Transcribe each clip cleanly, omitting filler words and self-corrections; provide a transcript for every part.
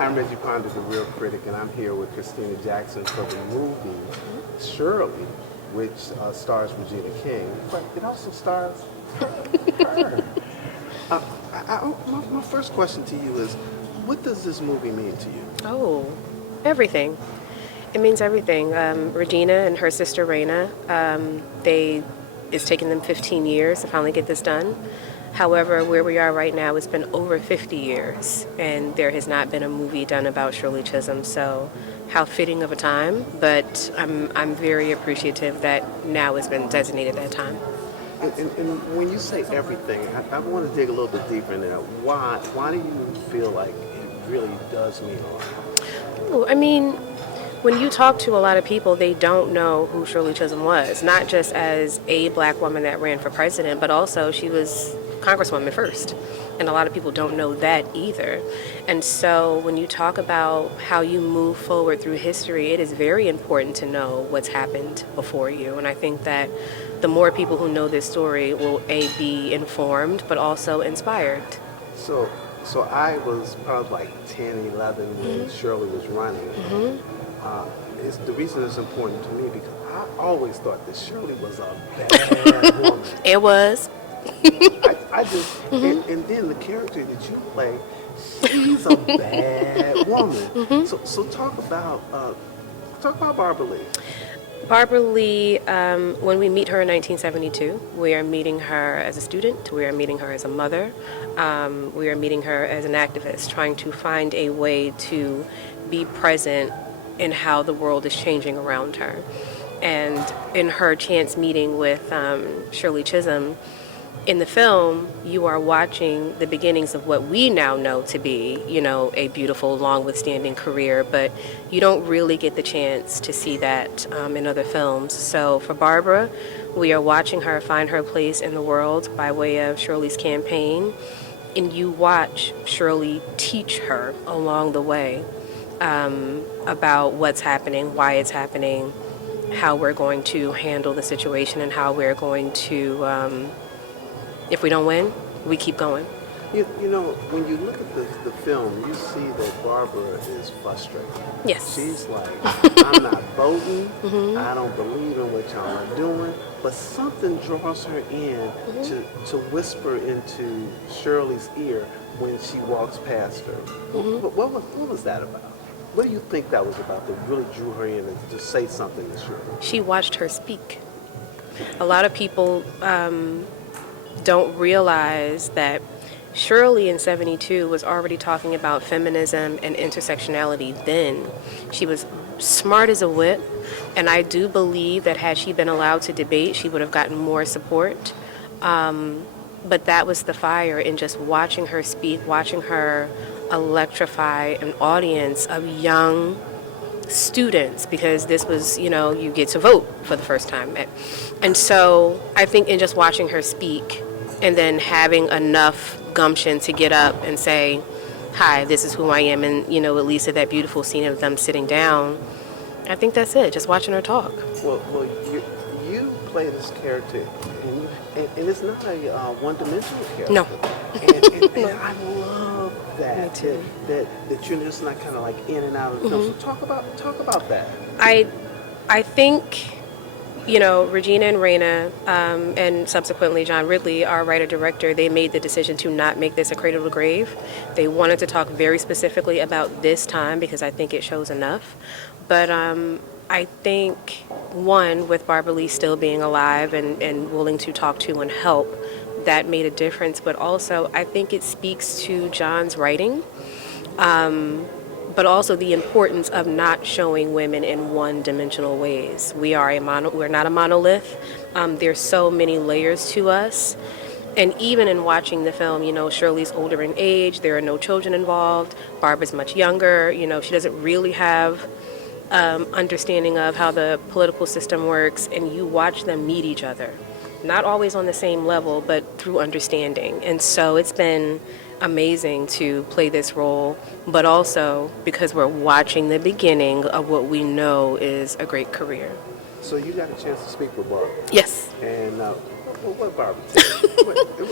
I'm Reggie Ponder, the Real Critic, and I'm here with Christina Jackson for the movie Shirley, which stars Regina King, but it also stars her. My first question to you is, what does this movie mean to you? Oh, everything. It means everything. Regina and her sister Raina, it's taken them 15 years to finally get this done. However, where we are right now, it's been over 50 years, and there has not been a movie done about Shirley Chisholm. So, how fitting of a time! But I'm very appreciative that now has been designated that time. And when you say everything, I want to dig a little bit deeper into that. Why do you feel like it really does mean a lot? Oh, I mean, when you talk to a lot of people, they don't know who Shirley Chisholm was, not just as a black woman that ran for president, but also she was Congresswoman first. And a lot of people don't know that either. And so when you talk about how you move forward through history, it is very important to know what's happened before you. And I think that the more people who know this story will, A, be informed, but also inspired. So I was probably like 10, 11 when Shirley was running. The reason it's important to me because I always thought that Shirley was a bad woman. It was. I just, and then the character that you play, she's a bad woman. So talk about Barbara Lee. Barbara Lee, when we meet her in 1972, we are meeting her as a student, we are meeting her as a mother, we are meeting her as an activist, trying to find a way to be present in how the world is changing around her. And in her chance meeting with Shirley Chisholm, in the film, you are watching the beginnings of what we now know to be, a beautiful, long withstanding career, but you don't really get the chance to see that in other films. So for Barbara, we are watching her find her place in the world by way of Shirley's campaign, and you watch Shirley teach her along the way about what's happening, why it's happening, how we're going to handle the situation, and how we're going to if we don't win, we keep going. You know, when you look at the film, you see that Barbara is frustrated. Yes. She's like, I'm not voting. I don't believe in what y'all are doing. But something draws her in to whisper into Shirley's ear when she walks past her. What was that about? What do you think that was about that really drew her in and to say something to Shirley? She watched her speak. A lot of people don't realize that Shirley in 72 was already talking about feminism and intersectionality then. She was smart as a whip, and I do believe that had she been allowed to debate, she would have gotten more support. But that was the fire in just watching her speak, watching her electrify an audience of young students, because this was, you get to vote for the first time. And so I think in just watching her speak and then having enough gumption to get up and say, hi, this is who I am, and, at least at that beautiful scene of them sitting down, I think that's it, just watching her talk. Well, you play this character, and it's not a one-dimensional character. No. And I love that. Me too. That you're just not kind of like in and out of the film. So talk about that. I think, Regina and Raina, and subsequently John Ridley, our writer-director, they made the decision to not make this a cradle to grave. They wanted to talk very specifically about this time because I think it shows enough. But I think, one, with Barbara Lee still being alive and willing to talk to and help, that made a difference. But also, I think it speaks to John's writing. But also the importance of not showing women in one-dimensional ways. We're not a monolith. There's so many layers to us. And even in watching the film, Shirley's older in age. There are no children involved. Barbara's much younger. She doesn't really have understanding of how the political system works. And you watch them meet each other. Not always on the same level, but through understanding. And so it's been amazing to play this role, but also because we're watching the beginning of what we know is a great career. So you got a chance to speak with Barbara. Yes. And What Barbara say?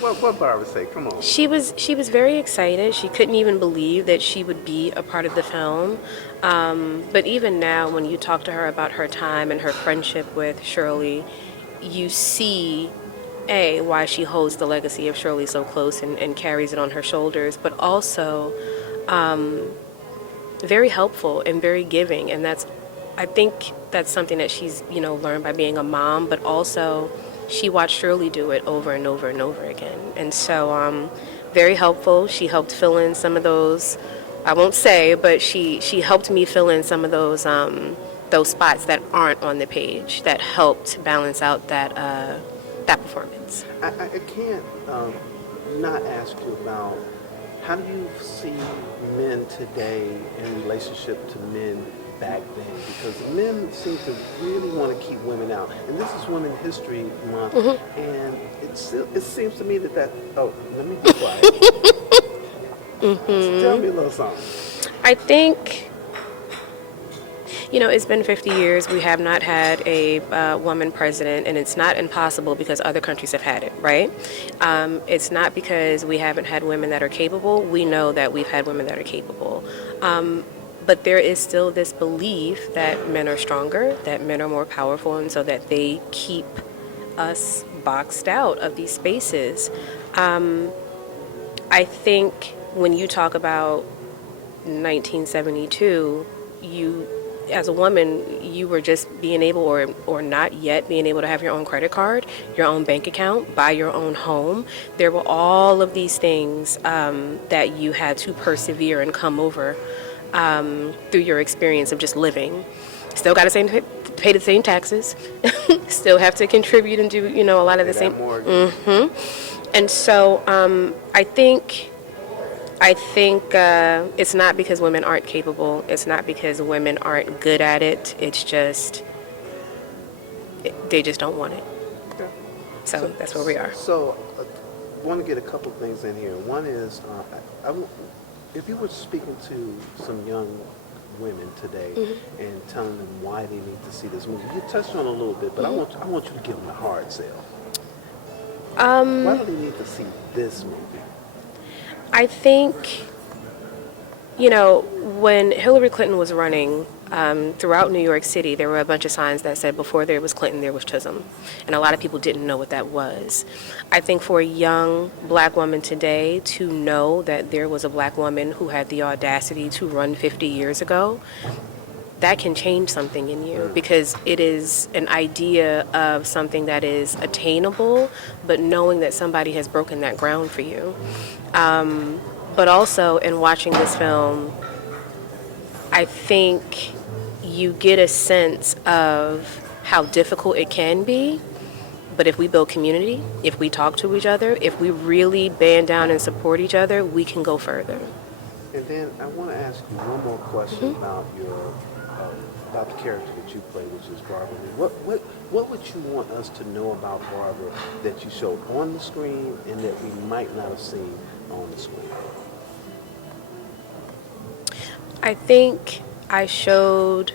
What Barbara say? Come on. She was very excited. She couldn't even believe that she would be a part of the film. But even now, when you talk to her about her time and her friendship with Shirley, you see why she holds the legacy of Shirley so close and carries it on her shoulders, but also very helpful and very giving. And I think that's something that she's learned by being a mom, but also she watched Shirley do it over and over and over again. And so very helpful. She helped fill in some of those, I won't say, but she helped me fill in some of those spots that aren't on the page that helped balance out that performance. I can't not ask you about how do you see men today in relationship to men back then? Because men seem to really want to keep women out. And this is Women's History Month, and it seems to me that oh, let me be quiet. Tell me a little something. I think, it's been 50 years. We have not had a woman president, and it's not impossible because other countries have had it, right? It's not because we haven't had women that are capable. We know that we've had women that are capable. But there is still this belief that men are stronger, that men are more powerful, and so that they keep us boxed out of these spaces. I think when you talk about 1972, as a woman, you were just being able or not yet being able to have your own credit card, your own bank account, buy your own home. There were all of these things that you had to persevere and come over through your experience of just living. Still got to pay the same taxes, still have to contribute and do, a lot of the same. And so I think it's not because women aren't capable. It's not because women aren't good at it. It's just they just don't want it. Okay. So that's where we are. So I want to get a couple things in here. One is, if you were speaking to some young women today and telling them why they need to see this movie, you touched on it a little bit, but I want you to give them a hard sell. Why do they need to see this movie? I think, when Hillary Clinton was running, throughout New York City, there were a bunch of signs that said before there was Clinton, there was Chisholm. And a lot of people didn't know what that was. I think for a young black woman today to know that there was a black woman who had the audacity to run 50 years ago, that can change something in you because it is an idea of something that is attainable, but knowing that somebody has broken that ground for you. But also in watching this film, I think you get a sense of how difficult it can be. But if we build community, if we talk to each other, if we really band down and support each other, we can go further. And then I want to ask you one more question about about the character that you play, which is Barbara. What would you want us to know about Barbara that you showed on the screen and that we might not have seen on the screen? I think I showed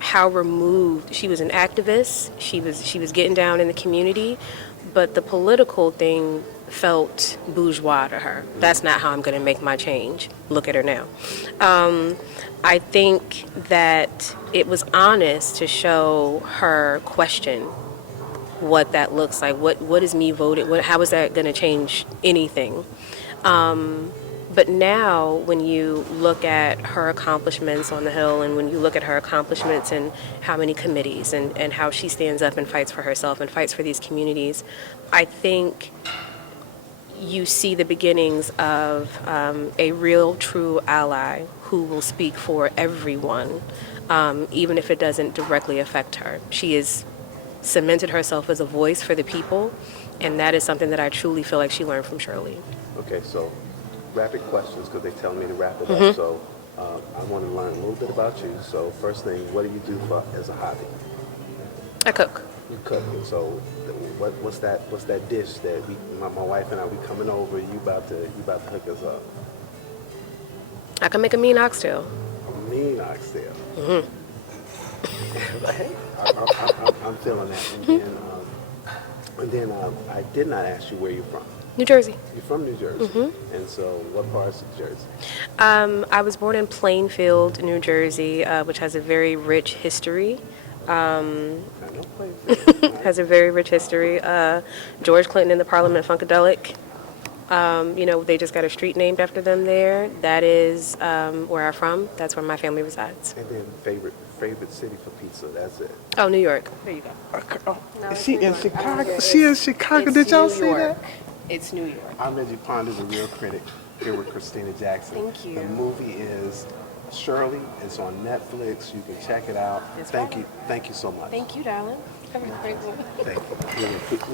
how removed she was. An activist. She was getting down in the community, but the political thing felt bourgeois to her. That's not how I'm going to make my change. Look at her now. I think that it was honest to show her question what that looks like. What is me voting? How is that going to change anything? But now when you look at her accomplishments on the Hill and when you look at her accomplishments in how many committees and how she stands up and fights for herself and fights for these communities, I think you see the beginnings of a real, true ally who will speak for everyone, even if it doesn't directly affect her. She has cemented herself as a voice for the people, and that is something that I truly feel like she learned from Shirley. Okay, so rapid questions because they tell me to wrap it up. So I want to learn a little bit about you. So first thing, what do you do as a hobby? I cook. You cook. And so what's that dish that my wife and I, we coming over, you about to hook us up? I can make a mean oxtail. A mean oxtail. Hey, I'm feeling that. And then And then I did not ask you where you're from. New Jersey. You're from New Jersey. Mm-hmm. And so what parts of Jersey? I was born in Plainfield, New Jersey, which has a very rich history. I know Plainfield. Has a very rich history. George Clinton and the Parliament Funkadelic. They just got a street named after them there. That is where I'm from. That's where my family resides. And then favorite city for pizza. That's it. Oh, New York. There you go. Is she in Chicago? She in Chicago. Did y'all see that? It's New York. I'm Reggie Pond is a real critic here with Christina Jackson. Thank you. The movie is Shirley. It's on Netflix. You can check it out. That's Thank right. you. Thank you so much. Thank you, darling. Have a great one. Thank you.